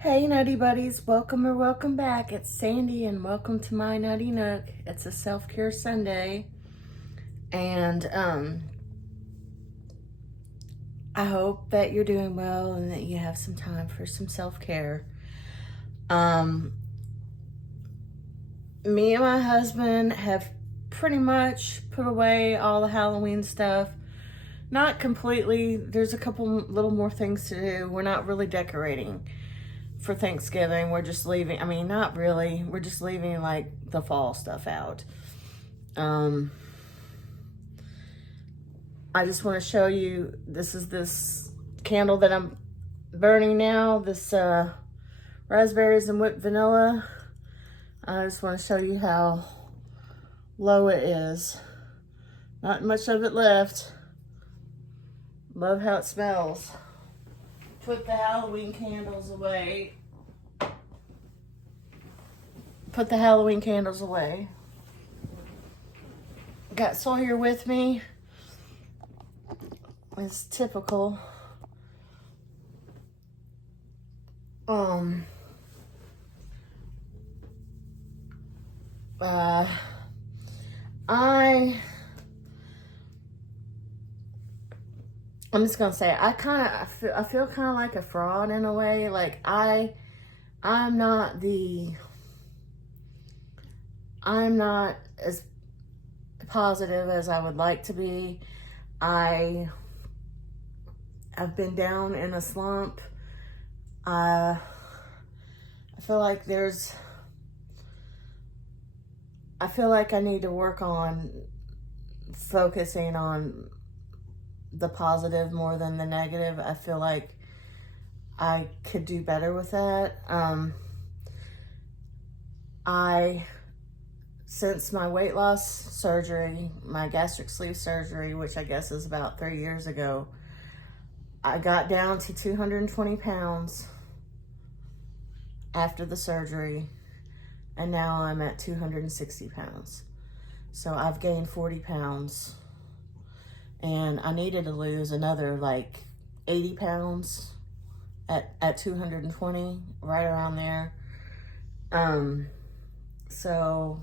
Hey Nutty Buddies, welcome or welcome back. It's Sandy and welcome to my Nutty Nook. It's a self-care Sunday and I hope that you're doing well and that you have some time for some self-care. Me and my husband have pretty much put away all the Halloween stuff. Not completely, there's a couple little more things to do. We're not really decorating for Thanksgiving. We're just leaving, not really, we're just leaving like the fall stuff out. I just want to show you, this is this candle that I'm burning now, this raspberries and whipped vanilla. I just want to show you how low it is. Not much of it left. Love how it smells. Put the Halloween candles away. Put the Halloween candles away. Got Sawyer with me. It's typical. I'm just gonna say I feel kind of like a fraud in a way. Like I'm not as positive as I would like to be. I've been down in a slump. I feel like I need to work on focusing on the positive more than the negative. I feel like I could do better with that. Since my weight loss surgery, my gastric sleeve surgery, which I guess is about 3 years ago, I got down to 220 pounds after the surgery, and now I'm at 260 pounds. So I've gained 40 pounds, and I needed to lose another like 80 pounds at 220, right around there. So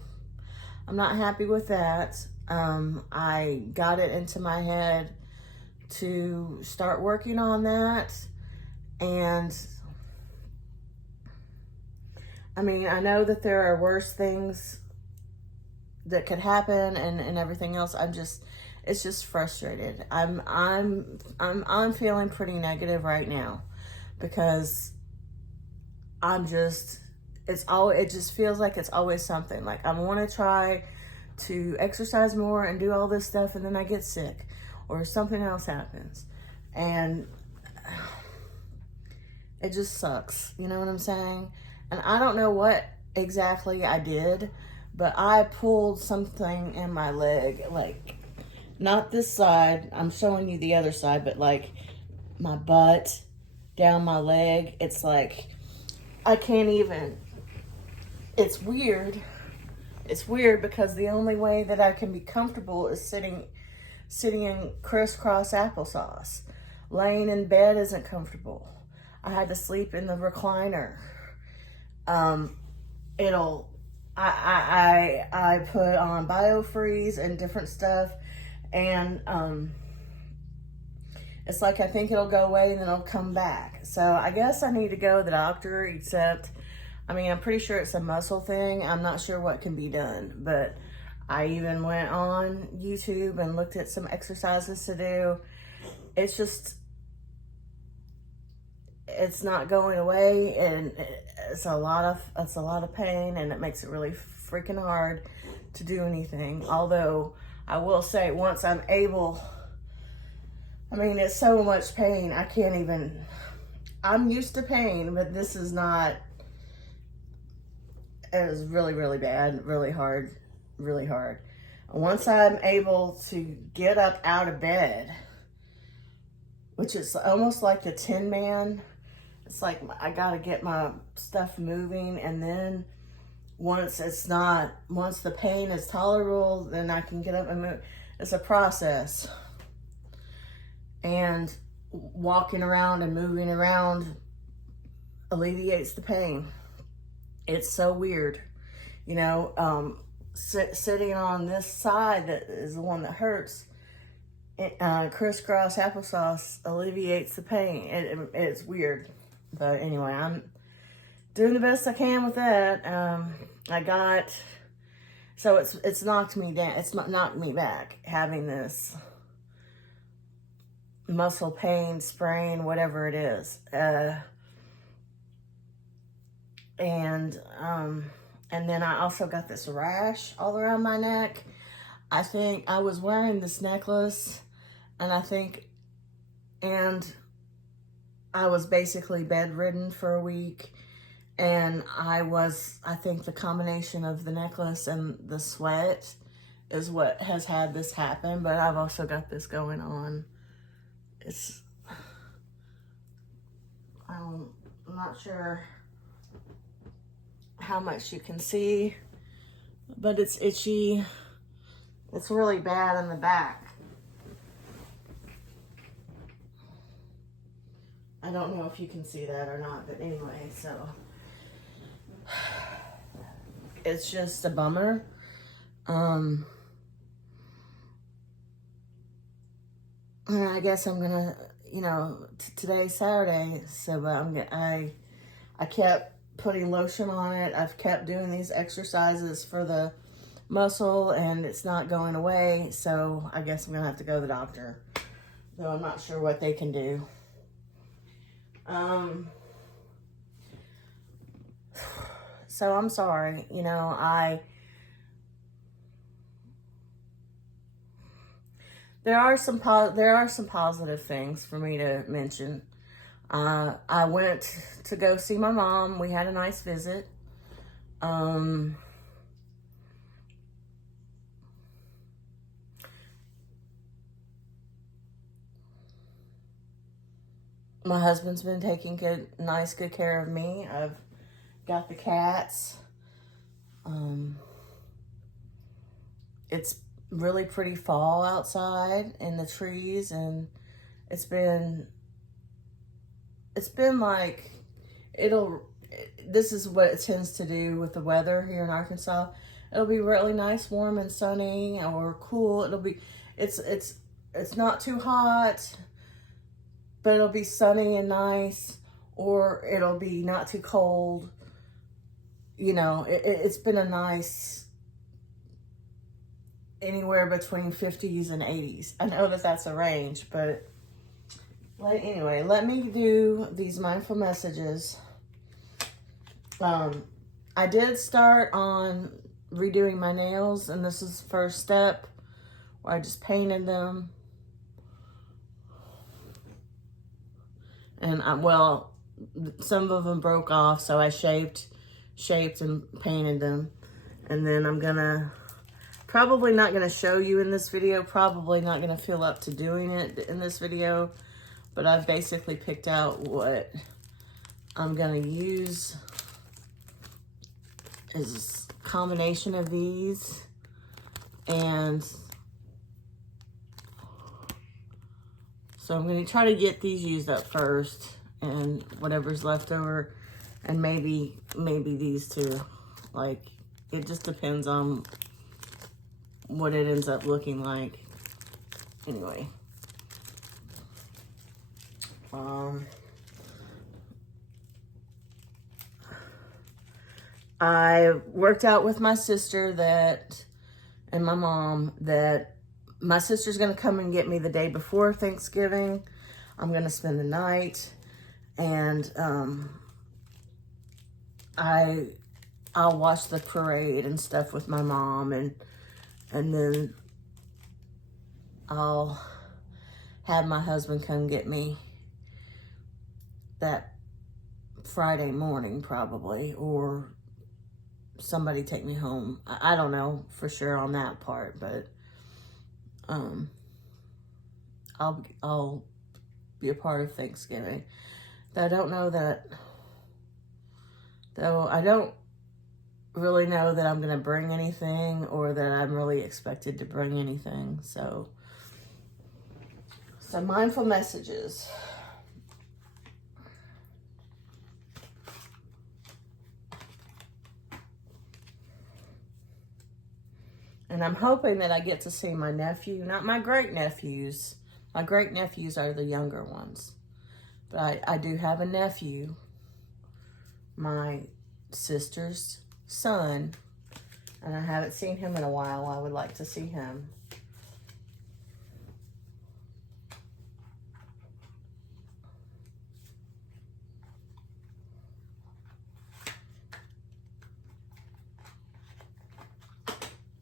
I'm not happy with that. I got it into my head to start working on that. And I know that there are worse things that could happen and everything else. It's just frustrated. I'm feeling pretty negative right now because it just feels like it's always something. Like I want to try to exercise more and do all this stuff, and then I get sick or something else happens, and it just sucks. You know what I'm saying? And I don't know what exactly I did, but I pulled something in my leg, like not this side. I'm showing you the other side, but like my butt, down my leg. It's like I can't even. It's weird. It's weird because the only way that I can be comfortable is sitting in crisscross applesauce. Laying in bed isn't comfortable. I had to sleep in the recliner. I put on BioFreeze and different stuff, and it's like I think it'll go away and then it'll come back. So I guess I need to go to the doctor, except I'm pretty sure it's a muscle thing. I'm not sure what can be done, but I even went on YouTube and looked at some exercises to do. It's not going away, and it's a lot of pain, and it makes it really freaking hard to do anything. Although I will say, once I'm able, it's so much pain. I'm used to pain, but this is not. It was really, really bad, really hard, really hard. Once I'm able to get up out of bed, which is almost like the Tin Man, it's like I gotta get my stuff moving, and then once the pain is tolerable, then I can get up and move. It's a process. And walking around and moving around alleviates the pain. It's so weird. You know, sitting on this side that is the one that hurts, crisscross applesauce alleviates the pain. It's weird. But anyway, I'm doing the best I can with that. I got, so it's knocked me down. It's knocked me back having this muscle pain, sprain, whatever it is. And then I also got this rash all around my neck. I think I was wearing this necklace, and I was basically bedridden for a week. And I think the combination of the necklace and the sweat is what has had this happen. But I've also got this going on. I'm not sure how much you can see, but it's itchy. It's really bad in the back. I don't know if you can see that or not, but anyway, so it's just a bummer. And I guess I'm gonna, you know, today's Saturday, so I kept putting lotion on it. I've kept doing these exercises for the muscle, and it's not going away, so I guess I'm gonna have to go to the doctor, though I'm not sure what they can do. So I'm sorry, you know, there are some positive things for me to mention. I went to go see my mom. We had a nice visit. My husband's been taking good care of me. I've got the cats. It's really pretty fall outside in the trees, and it's been like, this is what it tends to do with the weather here in Arkansas. It'll be really nice, warm and sunny, or cool. It's not too hot, but it'll be sunny and nice, or it'll be not too cold. You know, it's been a nice, anywhere between 50s and 80s. I know that that's a range, but anyway, let me do these mindful messages. I did start on redoing my nails, and this is the first step where I just painted them. And some of them broke off, so I shaped and painted them. And then I'm probably not gonna show you in this video, probably not gonna feel up to doing it in this video, but I've basically picked out what I'm gonna use is a combination of these, and so I'm gonna try to get these used up first, and whatever's left over, and maybe these two. Like, it just depends on what it ends up looking like. Anyway. I worked out with my sister and my mom that my sister's gonna come and get me the day before Thanksgiving. I'm gonna spend the night, and I'll watch the parade and stuff with my mom, and then I'll have my husband come get me that Friday morning probably, or somebody take me home. I don't know for sure on that part, but I'll be a part of Thanksgiving. I don't know that, though I don't really know that I'm gonna bring anything, or that I'm really expected to bring anything. So mindful messages. And I'm hoping that I get to see my nephew, not my great-nephews. My great-nephews are the younger ones. But I do have a nephew, my sister's son, and I haven't seen him in a while. I would like to see him.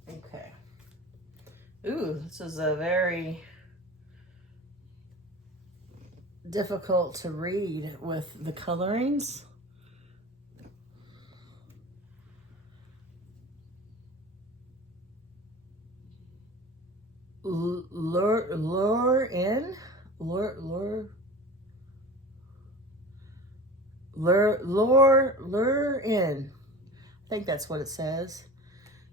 Okay. Ooh, this is a very difficult to read with the colorings. Lure in. I think that's what it says.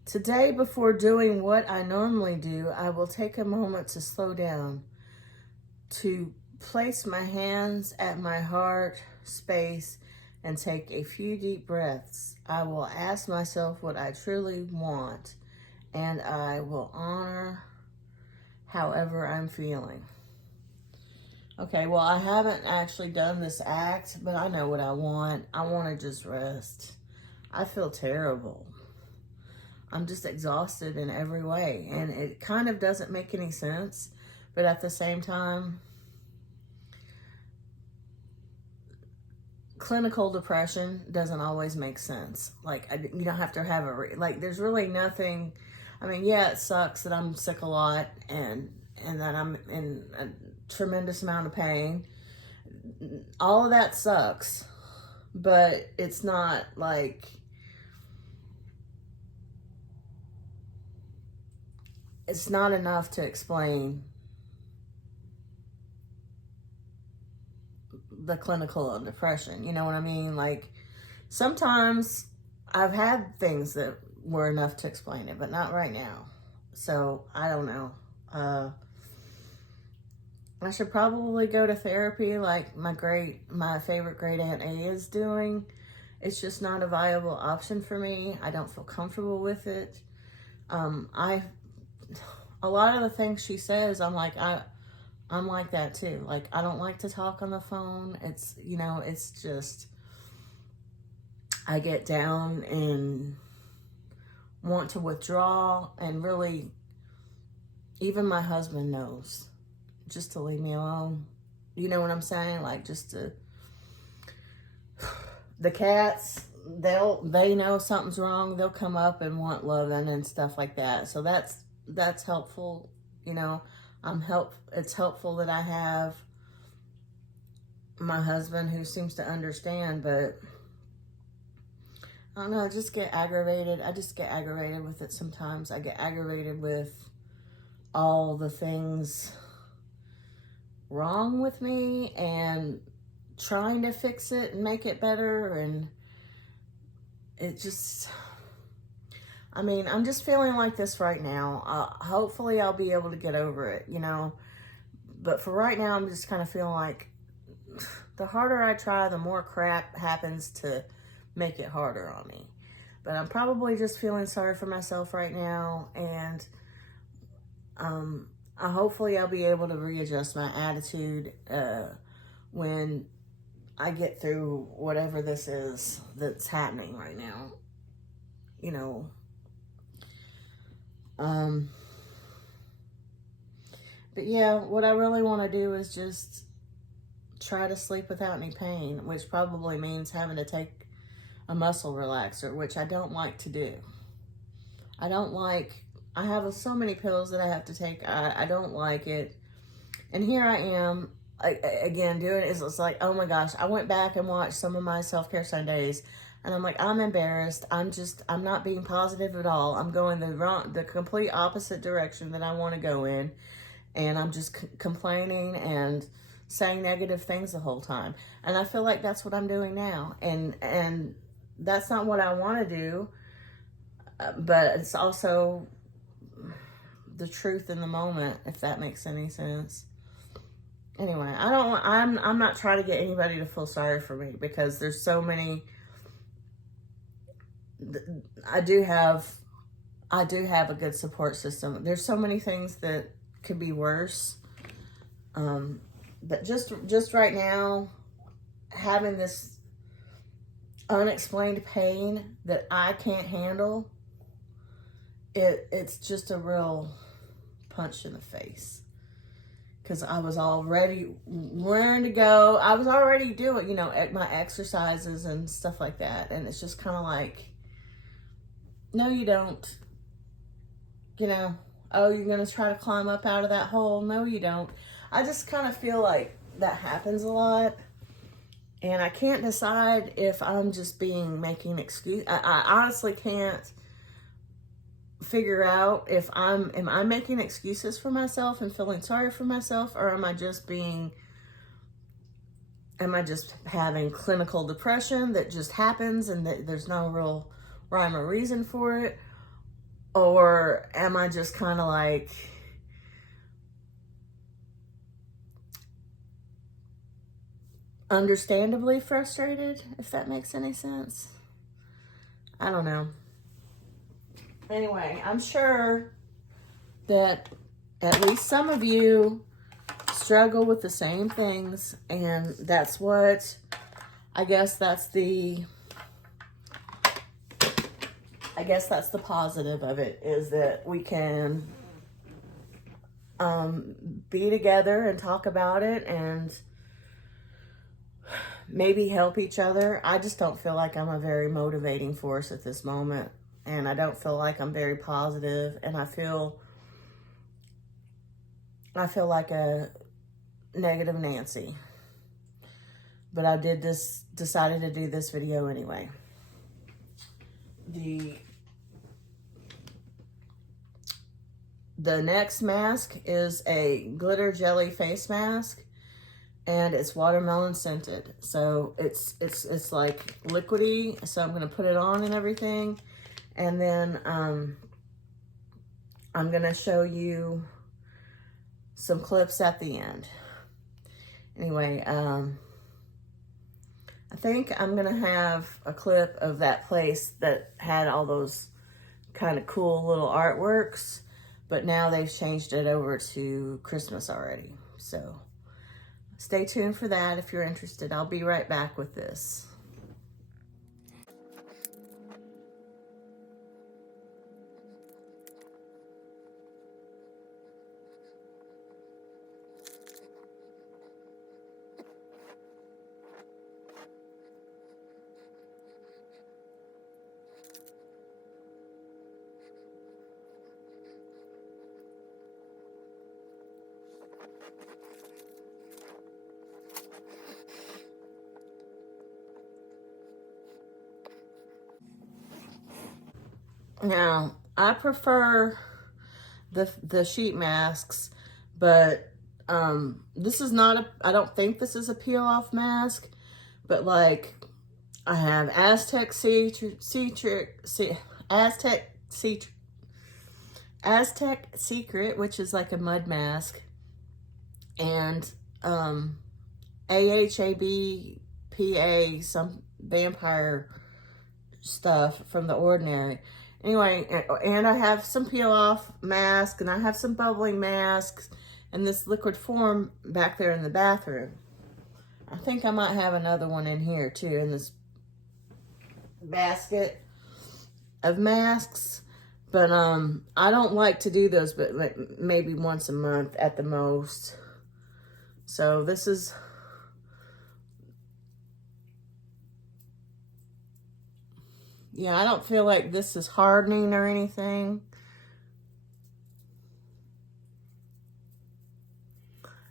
Today, before doing what I normally do, I will take a moment to slow down, to place my hands at my heart space and take a few deep breaths. I will ask myself what I truly want, and I will honor however I'm feeling. Okay, well, I haven't actually done this act, but I know what I want. I want to just rest. I feel terrible. I'm just exhausted in every way, and it kind of doesn't make any sense, but at the same time, clinical depression doesn't always make sense. Like, you don't have to have there's really nothing. I mean, yeah, it sucks that I'm sick a lot and that I'm in a tremendous amount of pain. All of that sucks, but it's not like, it's not enough to explain the clinical depression. You know what I mean? Like, sometimes I've had things that were enough to explain it, but not right now. So I don't know. I should probably go to therapy like my favorite great Aunt A is doing. It's just not a viable option for me. I don't feel comfortable with it. A lot of the things she says, I'm like that too. Like, I don't like to talk on the phone. It's, you know, it's just, I get down and want to withdraw, and really, even my husband knows just to leave me alone. You know what I'm saying? Like, just to, the cats, they know something's wrong. They'll come up and want loving and stuff like that. So that's helpful. You know, it's helpful that I have my husband who seems to understand, but I don't know, I just get aggravated. I just get aggravated with it sometimes. I get aggravated with all the things wrong with me and trying to fix it and make it better. And it just, I mean, I'm just feeling like this right now. Hopefully I'll be able to get over it, you know. But for right now, I'm just kind of feeling like the harder I try, the more crap happens to make it harder on me. But I'm probably just feeling sorry for myself right now, and hopefully I'll be able to readjust my attitude when I get through whatever this is that's happening right now, you know. But yeah, what I really want to do is just try to sleep without any pain, which probably means having to take a muscle relaxer, which I don't like to do. I have so many pills that I have to take. I don't like it. And here I am, again, doing it. It's like, oh my gosh, I went back and watched some of my self-care Sundays, and I'm like, I'm embarrassed. I'm not being positive at all. I'm going the complete opposite direction that I want to go in. And I'm just complaining and saying negative things the whole time. And I feel like that's what I'm doing now. And that's not what I want to do. But it's also the truth in the moment, if that makes any sense. Anyway, I'm not trying to get anybody to feel sorry for me, because there's so many. I do have I do have a good support system. There's so many things that could be worse. But just right now, having this unexplained pain that I can't handle, it's just a real punch in the face. Because I was already raring to go. I was already doing, you know, my exercises and stuff like that. And it's just kind of like, no, you don't. You know, oh, you're going to try to climb up out of that hole. No, you don't. I just kind of feel like that happens a lot. And I can't decide if I'm just making excuse. I honestly can't figure out if am I making excuses for myself and feeling sorry for myself, or am I just having clinical depression that just happens and that there's no real rhyme or reason for it? Or am I just kind of like understandably frustrated, if that makes any sense? I don't know. Anyway, I'm sure that at least some of you struggle with the same things, and that's what, I guess that's the positive of it, is that we can be together and talk about it and maybe help each other. I just don't feel like I'm a very motivating force at this moment, and I don't feel like I'm very positive, and I feel like a negative Nancy. But I decided to do this video anyway. The next mask is a glitter jelly face mask, and it's watermelon scented. So it's like liquidy. So I'm gonna put it on and everything, and then I'm gonna show you some clips at the end. Anyway, I think I'm gonna have a clip of that place that had all those kind of cool little artworks, but now they've changed it over to Christmas already. So stay tuned for that if you're interested. I'll be right back with this. Now, I prefer the sheet masks, but this is not I don't think this is a peel off mask, but like I have Aztec Secret, which is like a mud mask, and AHABPA, some vampire stuff from The Ordinary. Anyway, and I have some peel off masks, and I have some bubbling masks, and this liquid form back there in the bathroom. I think I might have another one in here too, in this basket of masks. But I don't like to do those, but maybe once a month at the most. So this is yeah, I don't feel like this is hardening or anything.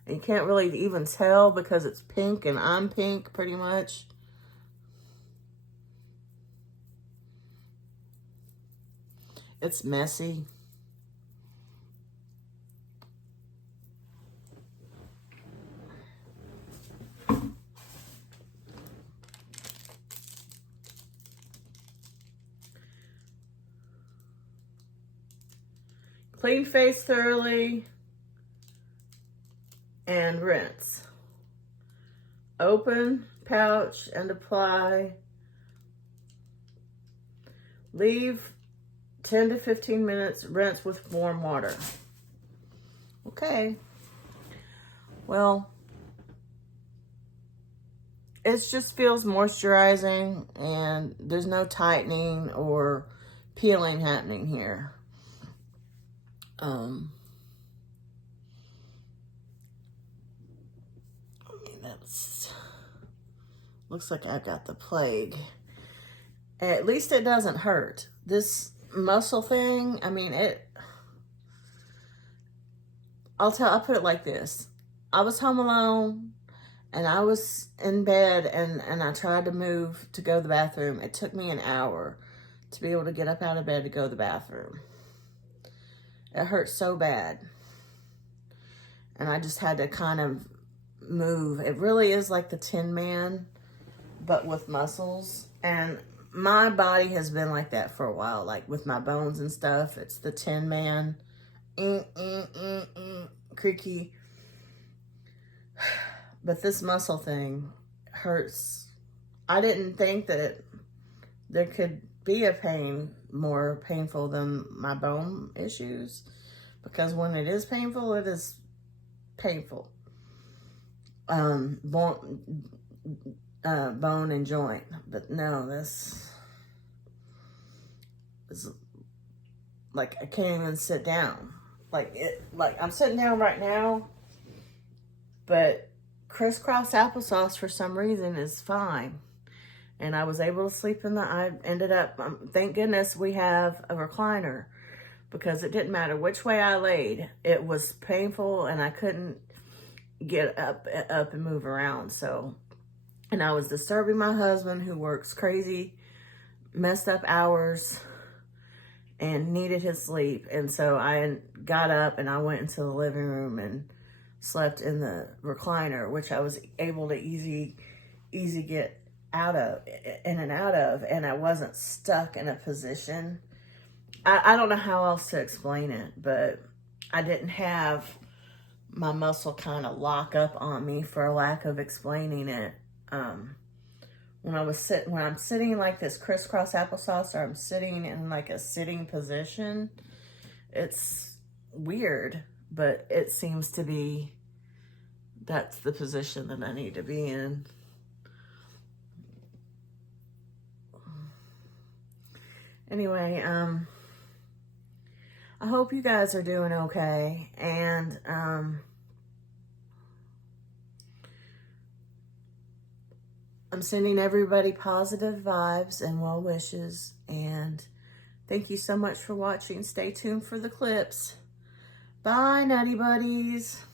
And you can't really even tell because it's pink and I'm pink pretty much. It's messy. Clean face thoroughly and rinse. Open pouch and apply. Leave 10 to 15 minutes, rinse with warm water. Okay. Well, it just feels moisturizing, and there's no tightening or peeling happening here. That's, looks like I've got the plague. At least it doesn't hurt. This muscle thing, I mean, I'll put it like this. I was home alone, and I was in bed, and I tried to move to go to the bathroom. It took me an hour to be able to get up out of bed to go to the bathroom. It hurt so bad. And I just had to kind of move. It really is like the Tin Man, but with muscles. And my body has been like that for a while, like with my bones and stuff. It's the Tin Man. Creaky. But this muscle thing hurts. I didn't think that there could be a pain more painful than my bone issues, because when it is painful, it is painful. Bone and joint. But no, this is like I can't even sit down. Like I'm sitting down right now, but crisscross applesauce for some reason is fine. And I was able to sleep I ended up, thank goodness we have a recliner, because it didn't matter which way I laid. It was painful, and I couldn't get up and move around. So, and I was disturbing my husband, who works crazy, messed up hours, and needed his sleep. And so I got up and I went into the living room and slept in the recliner, which I was able to easy get in and out of, and I wasn't stuck in a position. I don't know how else to explain it, but I didn't have my muscle kind of lock up on me, for lack of explaining it. When I'm sitting like this crisscross applesauce, or I'm sitting in like a sitting position, it's weird, but it seems to be, that's the position that I need to be in. Anyway, I hope you guys are doing okay, and I'm sending everybody positive vibes and well wishes, and thank you so much for watching. Stay tuned for the clips. Bye, Nutty Buddies.